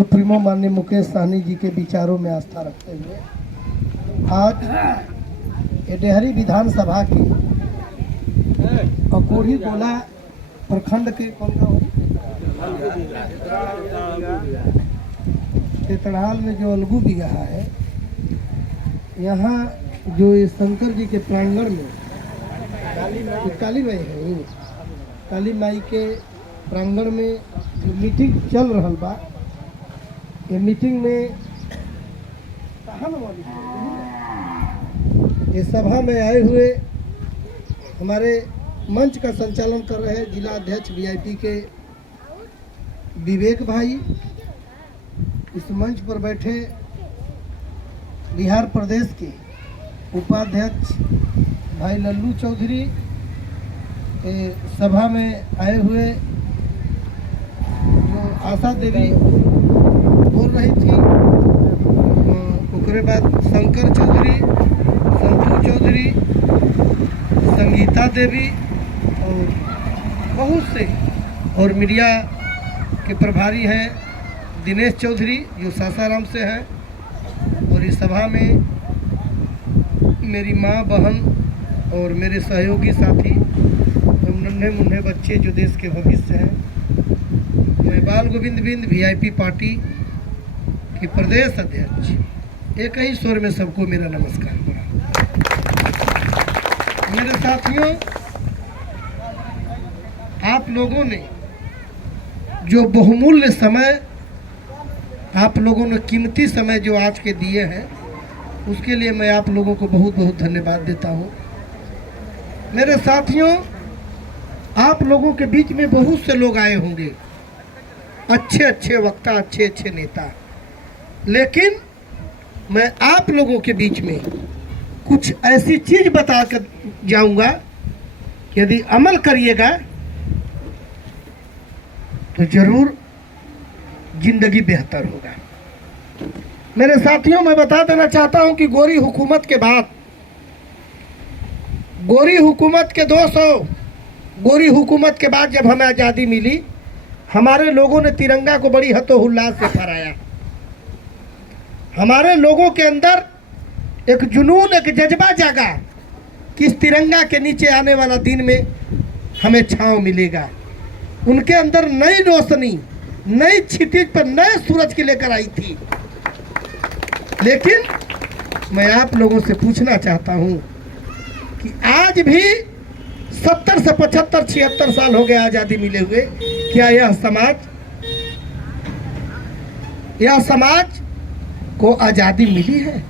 Supremo माननीय मुकेश सहनी जी के विचारों में आस्था रखते हुए आज डेहरी विधानसभा के अकोढ़ी गोला प्रखंड के कौन गाँव तेतड़ाल में जो अलगू बिगहा है, यहाँ जो ये शंकर जी के प्रांगण में काली माई है, काली माई के प्रांगण में जो मीटिंग चल रहा बा, ये मीटिंग में ये सभा में आए हुए हमारे मंच का संचालन कर रहे जिला अध्यक्ष वीआईपी के विवेक भाई, इस मंच पर बैठे बिहार प्रदेश के उपाध्यक्ष भाई लल्लू चौधरी, सभा में आए हुए जो आशा देवी बोल रही थी, उसके बाद शंकर चौधरी, संतू चौधरी, संगीता देवी और बहुत से, और मीडिया के प्रभारी हैं दिनेश चौधरी जो सासाराम से हैं, और इस सभा में मेरी माँ, बहन और मेरे सहयोगी साथी, हम नन्हे मुन्ने बच्चे जो देश के भविष्य हैं, मैं बाल गोविंद बिंद वीआईपी पार्टी के प्रदेश अध्यक्ष, एक ही स्वर में सबको मेरा नमस्कार करा। मेरे साथियों, आप लोगों ने जो बहुमूल्य समय, आप लोगों ने कीमती समय जो आज के दिए हैं, उसके लिए मैं आप लोगों को बहुत बहुत धन्यवाद देता हूँ। मेरे साथियों, आप लोगों के बीच में बहुत से लोग आए होंगे, अच्छे अच्छे वक्ता, अच्छे अच्छे नेता, लेकिन मैं आप लोगों के बीच में कुछ ऐसी चीज बता कर जाऊंगा कि यदि अमल करिएगा तो जरूर जिंदगी बेहतर होगा। मेरे साथियों, मैं बता देना चाहता हूं कि गोरी हुकूमत के बाद, गोरी हुकूमत के 200 गोरी हुकूमत के बाद जब हमें आज़ादी मिली, हमारे लोगों ने तिरंगा को बड़ी हर्षोल्लास से फहराया। हमारे लोगों के अंदर एक जुनून, एक जज्बा जागा कि इस तिरंगा के नीचे आने वाला दिन में हमें छांव मिलेगा। उनके अंदर नई रोशनी, नई क्षितिज पर नए सूरज की लेकर आई थी। लेकिन मैं आप लोगों से पूछना चाहता हूं कि आज भी 70 से 75, 76 साल हो गए आज़ादी मिले हुए, क्या यह समाज को आज़ादी मिली है?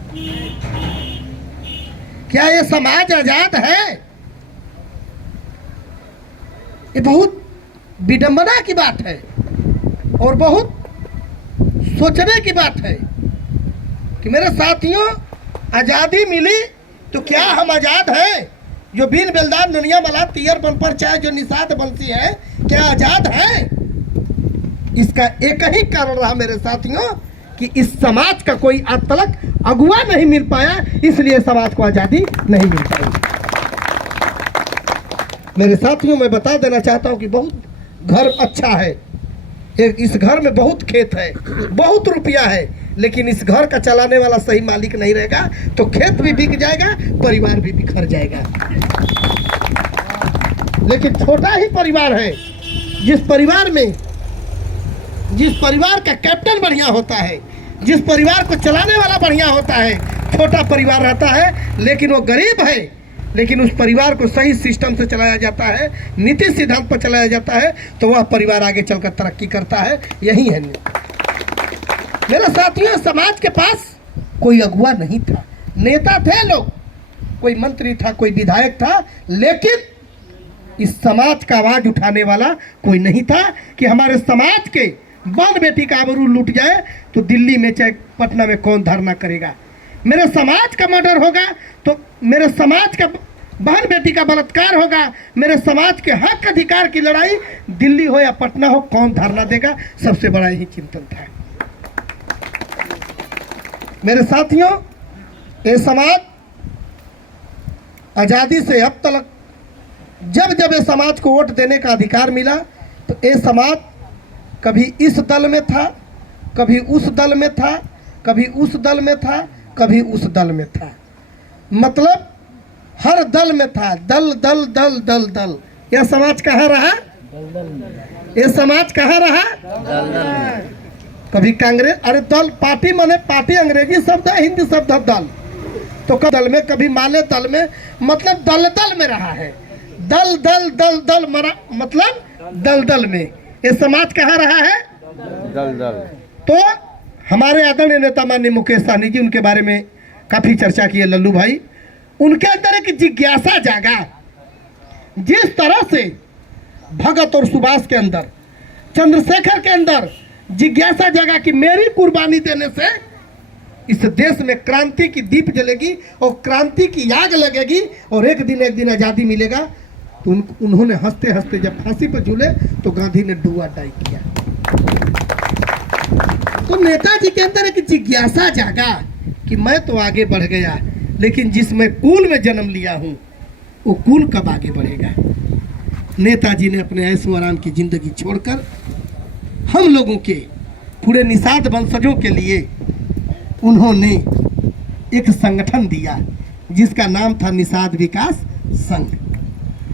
क्या यह समाज आज़ाद है? ये बहुत विडंबना की बात है और बहुत सोचने की बात है कि मेरे साथियों, आज़ादी मिली तो क्या हम आज़ाद हैं? जो बीन बेलदार दुनिया मला तीयर बन पर चाहे जो निषाद बंसी है, क्या आज़ाद है? इसका एक ही कारण रहा मेरे साथियों कि इस समाज का कोई आज तक अगुवा नहीं मिल पाया, इसलिए समाज को आज़ादी नहीं मिल पाई। मेरे साथियों, मैं बता देना चाहता हूं कि बहुत घर अच्छा है, इस घर में बहुत खेत है, बहुत रुपया है, लेकिन इस घर का चलाने वाला सही मालिक नहीं रहेगा तो खेत भी बिक जाएगा, परिवार भी बिखर जाएगा। लेकिन छोटा ही परिवार है, जिस परिवार का कैप्टन बढ़िया होता है, जिस परिवार को चलाने वाला बढ़िया होता है, छोटा परिवार रहता है लेकिन वो गरीब है, लेकिन उस परिवार को सही सिस्टम से चलाया जाता है, नीति सिद्धांत पर चलाया जाता है, तो वह परिवार आगे चलकर तरक्की करता है। यही है मेरे साथियों, समाज के पास कोई अगुवा नहीं था, नेता थे लोग, कोई मंत्री था, कोई विधायक था, लेकिन इस समाज का आवाज उठाने वाला कोई नहीं था कि हमारे समाज के बहन बेटी का आबरू लूट जाए तो दिल्ली में चाहे पटना में कौन धरना करेगा। मेरे समाज का मर्डर होगा तो मेरे समाज का बहन बेटी का बलात्कार होगा, मेरे समाज के हक अधिकार की लड़ाई दिल्ली हो या पटना हो, कौन धरना देगा? सबसे बड़ा यही चिंतन था। मेरे साथियों, ये समाज आज़ादी से अब तक जब जब ये समाज को वोट देने का अधिकार मिला तो ये समाज कभी इस दल में था, कभी उस दल में था, कभी उस दल में था, कभी उस दल में था, मतलब हर दल में था। दल दल दल दल दल। यह समाज कहाँ रहा? ये समाज कहाँ रहा? कभी कांग्रेस, अरे दल पार्टी माने पार्टी अंग्रेजी शब्द है, हिंदी शब्द है दल। तो कब दल में, कभी माले दल में, मतलब दल दल में रहा है। दल दल दल दल मरा मतलब दल दल में। ये समाज कहाँ रहा है? दल दल। तो हमारे आदरणीय नेता माननीय मुकेश सहनी जी, उनके बारे में काफी चर्चा की है लल्लू भाई। उनके अंदर एक जिज्ञासा जागा। जिस तरह से भगत और सुभाष के अंदर, चंद्रशेखर के अंदर जिज्ञासा जागा कि मेरी कुर्बानी देने से इस देश में क्रांति की दीप जलेगी और क्रांति की आग लगेगी और एक दिन आजादी मिलेगा। तो उन्होंने हंसते हंसते जब फांसी पर झूले तो गांधी ने डुआ डाई किया। तो नेताजी के अंदर एक जिज्ञासा जागा कि मैं तो आगे बढ़ गया, लेकिन जिसमें कुल में जन्म लिया हूं वो कुल कब आगे बढ़ेगा। नेताजी ने अपने ऐशो आराम की जिंदगी छोड़कर हम लोगों के पूरे निषाद वंशजों के लिए उन्होंने एक संगठन दिया जिसका नाम था निषाद विकास संघ।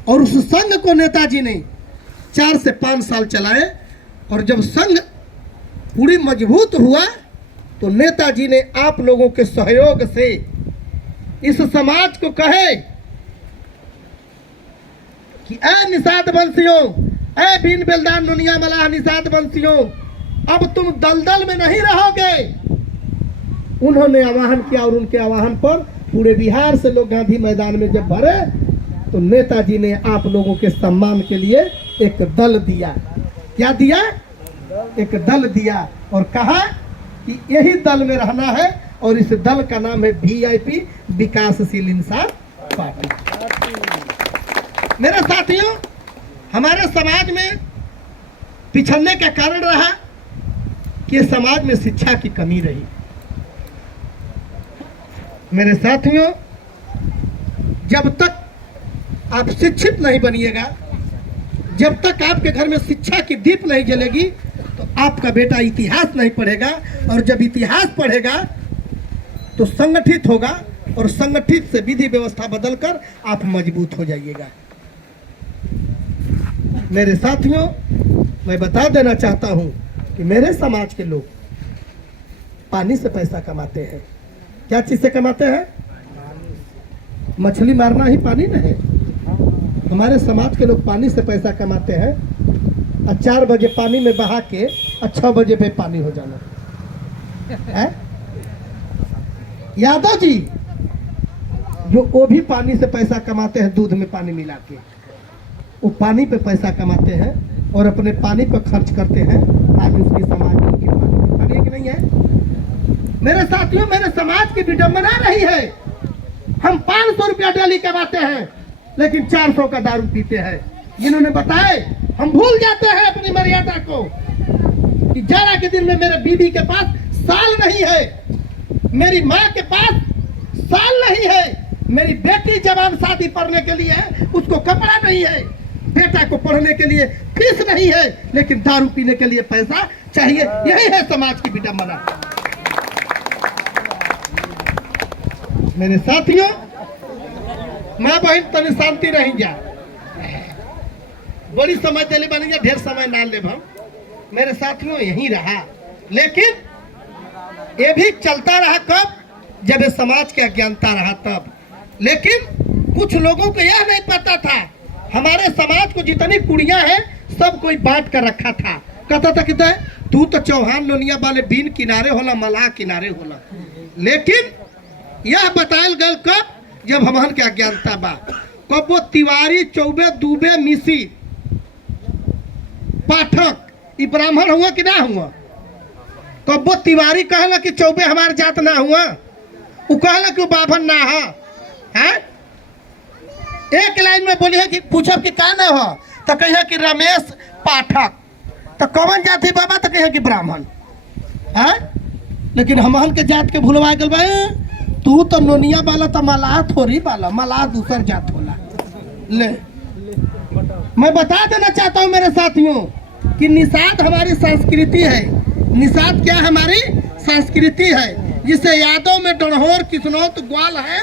और उस संघ को नेताजी ने 4 से 5 साल चलाए और जब संघ पूरी मजबूत हुआ तो नेताजी ने आप लोगों के सहयोग से इस समाज को कहे कि ऐ निषाद वंशियों, ऐ बीन बेलदान नुनिया मलाह निषाद वंशियों, अब तुम दलदल में नहीं रहोगे। उन्होंने आह्वान किया और उनके आह्वान पर पूरे बिहार से लोग गांधी मैदान में जब भरे तो नेताजी ने आप लोगों के सम्मान के लिए एक दल दिया। क्या दिया? एक दल दिया और कहा कि यही दल में रहना है और इस दल का नाम है VIP विकासशील इंसान पार्टी। मेरे साथियों, हमारे समाज में पिछड़ने का कारण रहा कि समाज में शिक्षा की कमी रही। मेरे साथियों, जब तक आप शिक्षित नहीं बनिएगा, जब तक आपके घर में शिक्षा की दीप नहीं जलेगी तो आपका बेटा इतिहास नहीं पढ़ेगा और जब इतिहास पढ़ेगा तो संगठित होगा और संगठित से विधि व्यवस्था बदलकर आप मजबूत हो जाइएगा। मेरे साथियों, मैं बता देना चाहता हूं कि मेरे समाज के लोग पानी से पैसा कमाते हैं। क्या चीज से कमाते हैं? मछली मारना ही पानी न है। हमारे समाज के लोग पानी से पैसा कमाते हैं और 4 बजे पानी में बहा के और 6 बजे बेपानी हो जाना है। यादव जी जो वो भी पानी से पैसा कमाते हैं, दूध में पानी मिला के, वो पानी पे पैसा कमाते हैं और अपने पानी पर खर्च करते हैं ताकि उसकी समाज में उनकी पानी कि नहीं है। मेरे साथियों, मेरे समाज की विडंबना रही है, हम 500 रुपया डेली कमाते हैं लेकिन 400 का दारू पीते हैं। जिन्होंने बताए हम भूल जाते हैं अपनी मर्यादा को कि जाड़ा के दिन में मेरे बीवी के पास साल नहीं है, मेरी माँ के पास साल नहीं है, मेरी बेटी जवान शादी पढ़ने के लिए है, उसको कपड़ा नहीं है, बेटा को पढ़ने के लिए फीस नहीं है, लेकिन दारू पीने के लिए पैसा चाहिए। यही है समाज की विडंबना। मेरे साथियों, माँ बहन तनी शांति रही जा, बड़ी समय दिले बनी जा, ढेर समय ना ले हम। मेरे साथियों, यही रहा, लेकिन ये भी चलता रहा कब? जब ये समाज की अज्ञानता रहा तब। लेकिन कुछ लोगों को यह नहीं पता था हमारे समाज को जितनी कुड़ियां हैं सब कोई बांट कर रखा था। कहता था कि तू तो चौहान लोनिया वाले बीन किनारे होला, मलाह किनारे होला। लेकिन यह बतायल गल कब? जब हमन के अज्ञानता बा। कब वो तिवारी, चौबे, दुबे, मिसी, पाठक, ये ब्राह्मण हुआ कि ना हुआ? कब वो तिवारी कहला कि चौबे हमारे जात ना हुआ, वो कहला कि बाभन ना है। एक लाइन में बोली है कि पूछब कि का ना हो तो कहिए कि रमेश पाठक, तो कौन जाति बाबा तो कहिए कि ब्राह्मण है। लेकिन हमहन के जात के भूलवा गल बा, तू तो नोनिया वाला तो मलाह थोड़ी वाला, मलाह दूसर जात होला। ले मैं बता देना चाहता हूँ मेरे साथियों कि निषाद हमारी संस्कृति है। निषाद क्या हमारी संस्कृति है, जिसे यादों में डणहोर किस्नौत ग्वाल है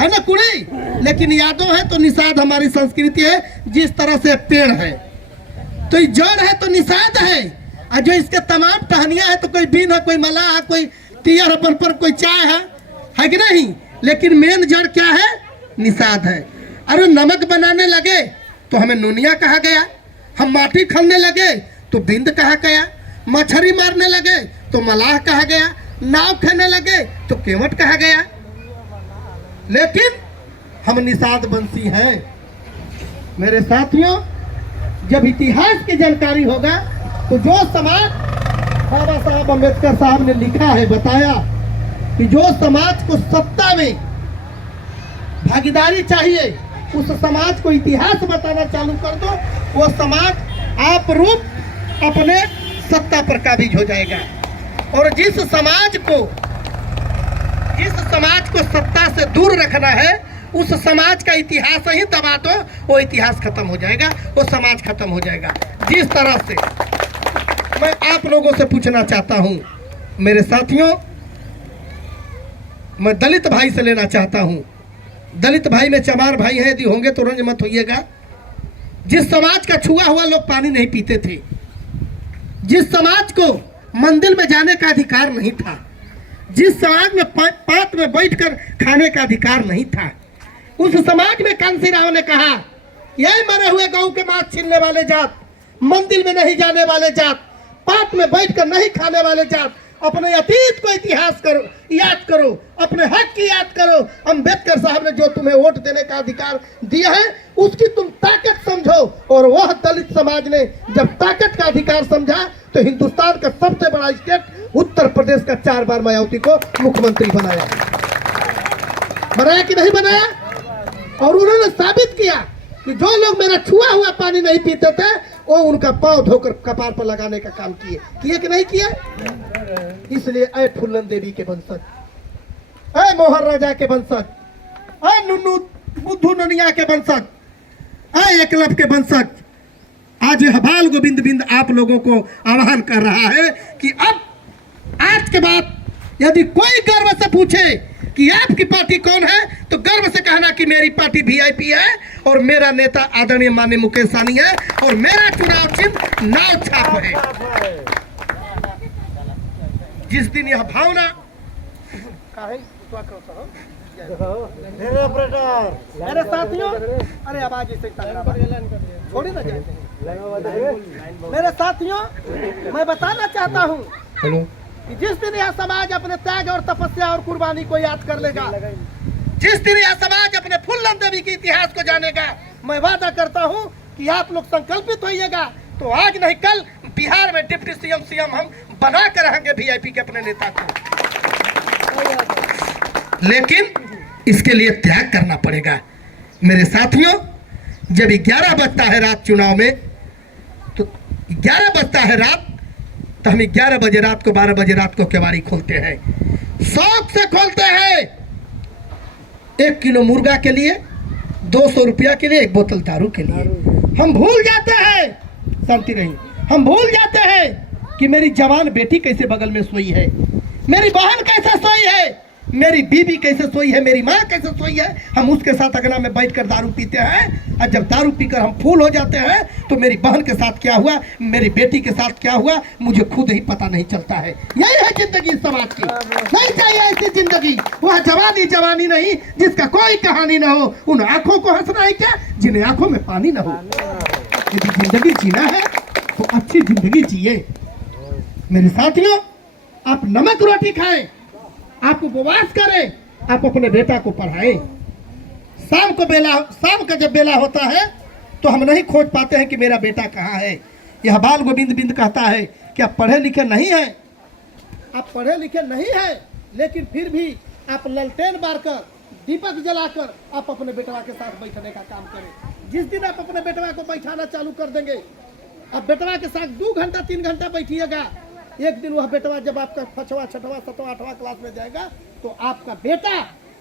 ना कुड़ी, लेकिन यादों है तो निषाद हमारी संस्कृति है। जिस तरह से पेड़ है तो ये जड़ है तो निषाद है, और जो इसके तमाम टहनियां है तो कोई बीन है, कोई मला है, कोई तियर पर कोई चाय है कि नहीं, लेकिन मेन जड़ क्या है, निषाद है। अरे नमक बनाने लगे तो हमें नूनिया कहा गया, हम माटी खनने लगे तो बिंद कहा गया, मछली मारने लगे तो मलाह कहा गया, नाव खेने लगे तो केवट कहा गया, लेकिन हम निषाद बंसी हैं। मेरे साथियों, जब इतिहास की जानकारी होगा तो जो समाज बाबा साहब अम्बेडकर साहब ने लिखा है, बताया कि जो समाज को सत्ता में भागीदारी चाहिए, उस समाज को इतिहास बताना चालू कर दो, वो समाज आप रूप अपने सत्ता पर काबिज हो जाएगा। और जिस समाज को सत्ता से दूर रखना है, उस समाज का इतिहास ही दबा दो, वो इतिहास खत्म हो जाएगा, वो समाज खत्म हो जाएगा। जिस तरह से मैं आप लोगों से पूछना चाहता हूं, मेरे साथियों, मैं दलित भाई से लेना चाहता हूं। दलित भाई में चमार भाई हैं, यदि होंगे तो रंज मत होइएगा। जिस समाज का छुआ हुआ लोग पानी नहीं पीते थे, जिस समाज को मंदिर में जाने का अधिकार नहीं था, जिस समाज में पात में बैठकर खाने का अधिकार नहीं था, उस समाज में कांसी राव ने कहा, यही मरे हुए गऊ के मांस छीनने वाले जात, मंदिर में नहीं जाने वाले जात, पात में बैठकर नहीं खाने वाले जात, अपने अतीत को इतिहास करो, याद करो, अपने हक की याद करो। अम्बेडकर साहब ने जो तुम्हें वोट देने का अधिकार दिया है, उसकी तुम ताकत समझो। और वह दलित समाज ने जब ताकत का अधिकार समझा तो हिंदुस्तान का सबसे बड़ा स्टेट उत्तर प्रदेश का 4 बार मायावती को मुख्यमंत्री बनाया कि नहीं बनाया। और उन्होंने साबित किया कि जो लोग मेरा छुआ हुआ पानी नहीं पीते थे, वो उनका पांव धोकर कपार पर लगाने का काम किए कि नहीं किए। इसलिए ऐ फुल्लन देवी के वंशज, ऐ मोहन राजा के वंशज, ऐ नुन्नू बुद्धू ननिया के वंशज, ऐ एकलव के वंशज, आज यह बाल गोविंद बिंद आप लोगों को आह्वान कर रहा है कि अब आज के बाद यदि कोई गर्व से पूछे कि आपकी पार्टी कौन है, तो गर्व से कहना कि मेरी पार्टी वीआईपी है और मेरा नेता आदरणीय माननीय मुकेश सहनी है और मेरा चुनाव चिन्ह नाव छाप है। जिस दिन यह भावना मेरे साथियों, अरे आवाज इसे छोड़ी ना जाए। मेरे साथियों, मैं बताना चाहता हूँ कि जिस दिन यह समाज अपने त्याग और तपस्या और कुर्बानी को याद कर लेगा, जिस दिन यह समाज अपने फुल्लन देवी के इतिहास को जानेगा, मैं वादा करता हूं कि आप लोग संकल्पित होइएगा तो आज नहीं कल बिहार में डिप्टी सीएम हम बना कर रहेंगे वीआईपी के अपने नेता को। लेकिन इसके लिए त्याग करना पड़ेगा। मेरे साथियों, जब 11 बजता है रात चुनाव में, तो 11 बजता है रात, तो हम 11 बजे रात को 12 बजे रात को केवाड़ी खोलते हैं, शौक से खोलते हैं। 1 किलो मुर्गा के लिए, 200 रुपया के लिए, 1 बोतल दारू के लिए। हम भूल जाते हैं, शांति रही, हम भूल जाते हैं कि मेरी जवान बेटी कैसे बगल में सोई है, मेरी बहन कैसे सोई है, मेरी बीबी कैसे सोई है, मेरी माँ कैसे सोई है। हम उसके साथ अगना में बैठकर दारू पीते हैं, और जब दारू पीकर हम फूल हो जाते हैं तो मेरी बहन के साथ क्या हुआ, मेरी बेटी के साथ क्या हुआ, मुझे खुद ही पता नहीं चलता है। यही है जिंदगी समाज की। नहीं चाहिए ऐसी जिंदगी। वह जवानी जवानी नहीं जिसका कोई कहानी ना हो, उन आंखों को हंसना है क्या जिन्हें आंखों में पानी ना हो। यदि जिंदगी जीना है तो अच्छी जिंदगी जिए। मेरे साथियों, आप नमक रोटी खाएं, आप उपवास करें, आप अपने बेटा को पढ़ाएं। शाम का जब बेला होता है तो हम नहीं खोज पाते हैं कि मेरा बेटा कहाँ है। यह बाल गोविंद बिंद कहता है कि आप पढ़े लिखे नहीं हैं, आप पढ़े लिखे नहीं हैं, लेकिन फिर भी आप ललटेन बारकर, दीपक जलाकर आप अपने बेटवा के साथ बैठने का काम करें। जिस दिन आप अपने बेटवा को बैठाना चालू कर देंगे, आप बेटवा के साथ 2 घंटा 3 घंटा बैठिएगा, एक दिन वह बेटवा जब आपका 5वां 6वां 7वां 8वां क्लास में जाएगा तो आपका बेटा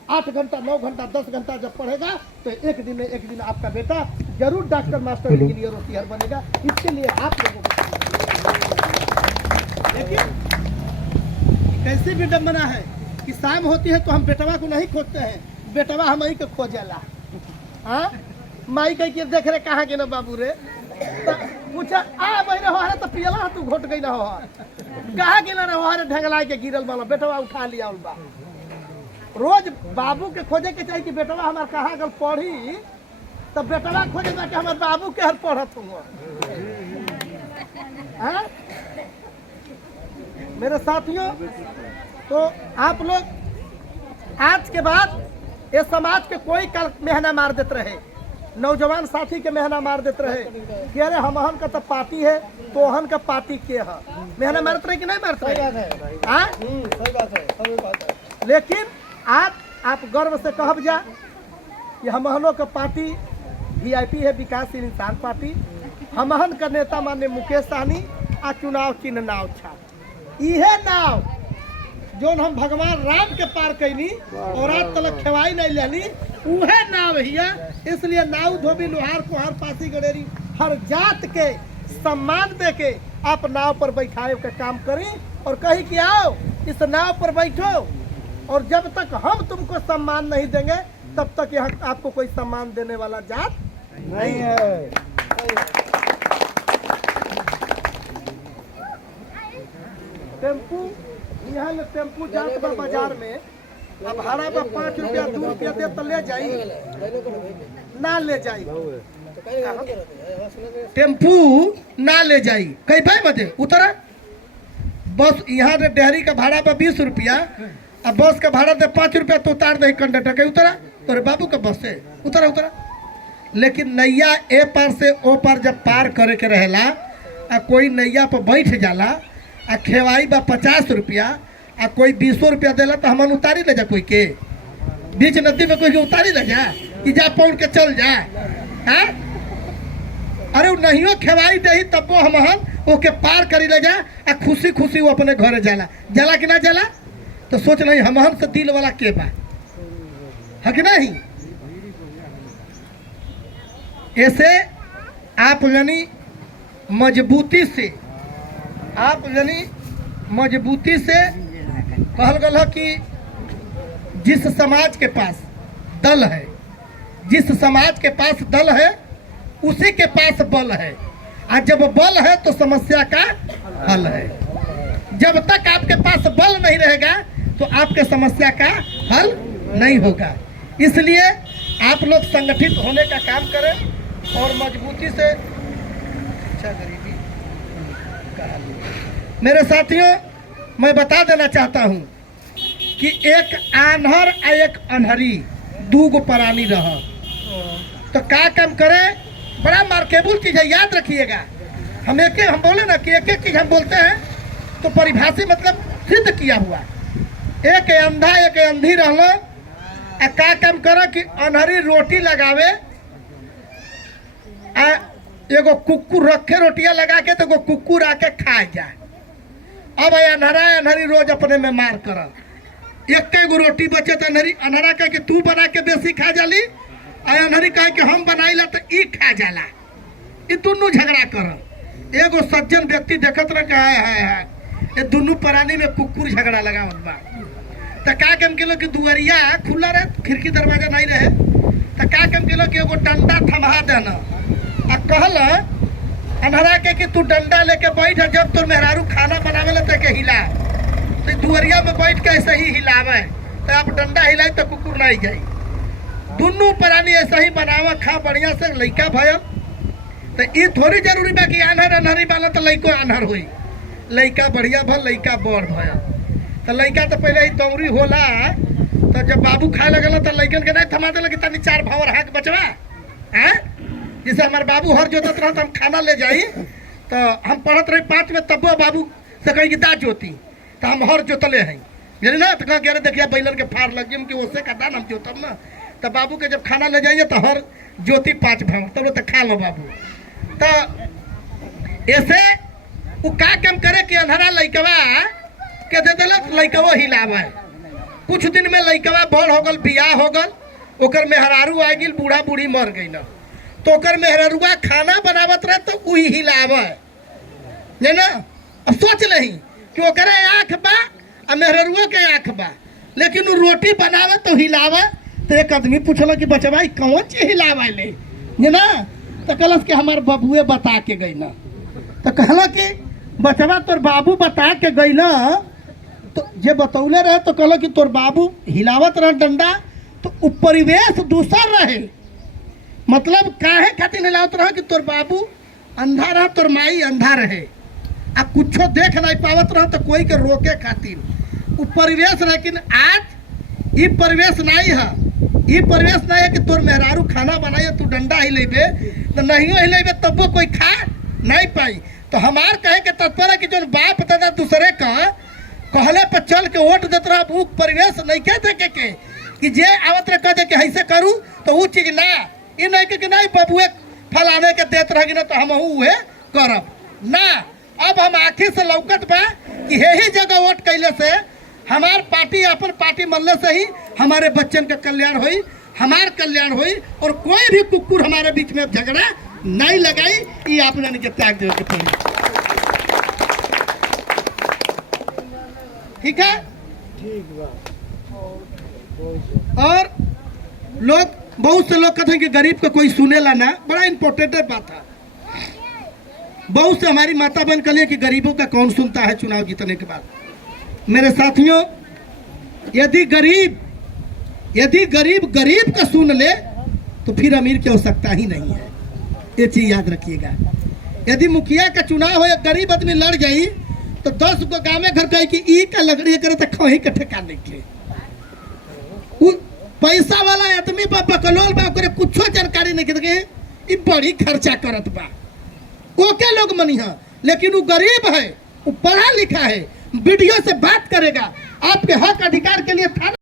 8 घंटा 9 घंटा 10 घंटा जब पढ़ेगा तो एक दिन आपका बेटा जरूर डॉक्टर, मास्टर, इंजीनियर और टीचर बनेगा। इसके लिए आप लोगों को लेकिन कैसी विडम्बना है कि शाम होती है तो हम बेटवा को नहीं खोजते हैं, बेटवा हम ही के खोजेला। हाँ, माई कह के देख रहे कहाँ के ना बाबू रे, पूछा आ बहरे हो तो पियला तू घोट गई ना हो, कहाँ के ना रहो ढंगला के गिरल वाला बेटवा उठा लिया बा। रोज बाबू के खोजे के चाहिए कि बेटवा हमार कहाँ गल पढ़ी, तब बेटवा खोजे कि हमार बाबू के हर पढ़त हुआ। मेरे साथियों, तो आप लोग आज के बाद ये समाज के कोई कल मेहना मार देते रहे, नौजवान साथी के मेहना मार देते रहे कि अरे हमहन का तो पार्टी है तो हन का पार्टी के है, मेहना मारते रहे कि नहीं मारते रहे? सही बात है। लेकिन आज आप गर्व से कहब जा कि हमहनों का पार्टी VIP है, विकासशील इंसान पार्टी। हमहन का नेता माननीय मुकेश सहनी आ चुनाव चिन्ह नाव छा, इहे नाव जो हम भगवान राम के पार कैली और आज तलक खेवाई नहीं लेनी, उहे नाव हिया। इसलिए नाव धोबी लोहार कुहार पासी गडेरी हर जात के सम्मान दे के आप नाव पर बैठाए का काम करी और कही कि आओ इस नाव पर बैठो, और जब तक हम तुमको सम्मान नहीं देंगे तब तक यहाँ आपको कोई सम्मान देने वाला जात नहीं है। टेम्पू यहाँ ले टेम्पू जात बा बाजार में, अब भाड़ा बा 5 रुपया 2 रुपया दे तो ले जाई ना ले जाई, टेम्पू ना ले जाई कई भाई बजे उतरा। बस यहाँ से डेहरी का भाड़ा बा 20 रुपया, अब बस का भाड़ा दे 5 रुपया तो उतार दे कंडक्टर के, उतरा तोरे बाबू का बस से उतरा उतरा। लेकिन नैया ए पार से ओ पार जब पार करे के रहेला आ कोई नैया पर बैठ जाला आ खेवाई बा 50 रुपया आ कोई 20 रुपया देला तो हमन उतारी ले जा, कोई के बीच नदी में कोई के उतारी ले जा कि जा पौड़ के चल जा। हाँ, अरे नहियो खेवाई दही तब वो हमहन ओके पार करी ले जा आ खुशी खुशी वो अपने घरे जाला, जाला कि ना जाला? तो सोच नहीं हमहन से दिल वाला के बा है कि नहीं? ऐसे आप यानी मजबूती से, आप यानी मजबूती से कहल गल कि जिस समाज के पास दल है, जिस समाज के पास दल है उसी के पास बल है, और जब बल है तो समस्या का हल है। जब तक आपके पास बल नहीं रहेगा तो आपके समस्या का हल नहीं होगा। इसलिए आप लोग संगठित होने का काम करें और मजबूती से। अच्छा गरीबी मेरे साथियों, मैं बता देना चाहता हूं कि एक आन्हर और एक अनहरी दूगो प्राणी रहा तो क्या काम करे, बड़ा मार्केबल चीज है, याद रखिएगा। हम बोले ना कि एक एक चीज हम बोलते हैं तो परिभाषी मतलब सिद्ध किया हुआ। एक अंधा एक अंधी रहलो आ का काम करो कि अनहरी रोटी लगावे आ एगो कुकुर रखे रोटियां लगा के तो एगो कुकुर आके खा जाए। अब अनहरा अनहरी रोज अपने में मार कर, एक गो रोटी बचे तो अनहरा कह के तू बना के बेसी खा जाली, अनहरी कहे कि हम बनाइला तो ई खा जाला। ये दोनों झगड़ा कर। एगो सज्जन व्यक्ति देखत रहे है ये दोनों प्राणी में कुकुर झगड़ा लगावत बा। तो का काम के कि दुआरिया खुला रहे, खिड़की दरवाजा नहीं रहे, तो का काम के कि एगो डंडा थमा देना आ कहल अनहरा के कि तू डंडा लेके बैठ, जब तोर मेहरारू खाना बनावे ला के हिला, तो दुआरिया में बैठ के ऐसे ही हिलावे, तो आप डंडा हिलाई तो कुकुर नहीं जाई। दोनों प्राणी ऐसा ही बनावा खा बढ़िया से लइका भयल। तो ये थोड़ी जरूरी बा कि अनहर अनहरी वाला तो लइको अनहर हुई, लइका बढ़िया भल लइका बड़ भयल। तो लइका तो पहले ही दौरी होला, तो जब बाबू खाए लगल तो लइकन के नहीं थमा दिल कि तनी 4 भावर हाक बचवा। हैं जैसे हमारे बाबू हर जोतत रहा तो हम खाना ले जाई, तो हम पढ़त रही 5 में, तब बाबू से कहीं कि दा जोती, तो हम हर जोतले हैं यानी ना, तो कह रहे देखिए बैलन के फार लग गई कि उससे का दान हम जोतब ना। तो बाबू के जब खाना ले जाइए तो हर ज्योति 5 भावर, तब तो खा लो बाबू। तो ऐसे वो का काम करे कि अनहरा लइकवा के दे दिलक, लइकवा हिलावे। कुछ दिन में लइकवा बड़ हो गल, बियाह हो गल, ओकर मेहरारू आ गई, बूढ़ा बूढ़ी मर गई ना, तो ओकर मेहरारूआ खाना बनावत रहे तो वही हिलावे ना। अब सोच नहीं कि ओकरे आँख बा आ मेहरुआ के आँख बा, लेकिन वो रोटी बनावे तो हिलावे। तो एक आदमी पूछल कि बचवा कौन चीज हिलावे ले ना, तो कहलस कि हमार बबुए बता के गई ना। तो कहला कि बचवा तोर बाबू बता के गई ना, तो जे बतौले रहे तो कहला कि तोर बाबू हिलावत रहे डंडा, तो उ परिवेश दूसर रहे। मतलब काहे खातिर हिलावत रहे कि तोर बाबू अंधा रहा, तोर माई अंधा रहे, आ कुछो देख नहीं पावत रहा, तो कोई के रोके खातिर उ परिवेश। लेकिन आज ये परिवेश नहीं है, ये परिवेश नहीं है कि तोर मेहरारू खाना बनाए तू डंडा हिलेबे, तो नहीं हिलेबे तब वो कोई खा नहीं पाई। तो हमार कहे के तत्पर है कि जो बाप दादा दूसरे का कहले पर चल के वोट देते रहा, वो परिवेश नहीं कह देखे के कि जे आवत रहे कह दे कि ऐसे करूँ, तो वो चीज ना, ये नहीं कि नहीं बबुए फलाने के देते रह ना तो हम उहे करब ना। अब हम आखिर से लौकत बा कि यही जगह वोट कैले से हमार पार्टी अपन पार्टी मल्ले से ही हमारे बच्चन का कल्याण होई, हमार कल्याण होई, और कोई भी कुकुर हमारे बीच में झगड़ा नहीं लगाई। ये आपने के त्याग दे के पड़ी, ठीक है। और लोग बहुत से लोग कहते हैं कि गरीब का कोई सुनेला ना, बड़ा इंपॉर्टेंट बात है। बहुत से हमारी माता बहन कहिए कि गरीबों का कौन सुनता है चुनाव जीतने के बाद। मेरे साथियों, यदि गरीब गरीब का सुन ले तो फिर अमीर की आवश्यकता ही नहीं है, ये चीज याद रखिएगा। यदि मुखिया का चुनाव हो, एक गरीब आदमी लड़ गई तो 10 को गाँव में घर कहे कि ई का लकड़ी करे तो खही के ठेका लेके पैसा वाला आदमी बा बकलोल बा, ओकरे कुछो जानकारी नहीं के ई बड़ी खर्चा करत बा, ओके लोग मनिहा। लेकिन वो गरीब है, वो पढ़ा लिखा है, वीडियो से बात करेगा, आपके हक अधिकार के लिए थाना